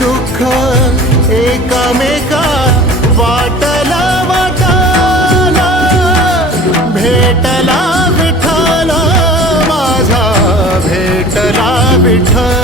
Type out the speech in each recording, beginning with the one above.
दुःख एकामेका वाटला वाटला भेटला विठला माझा भेटला विठला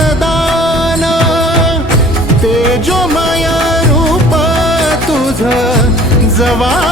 உற்சவா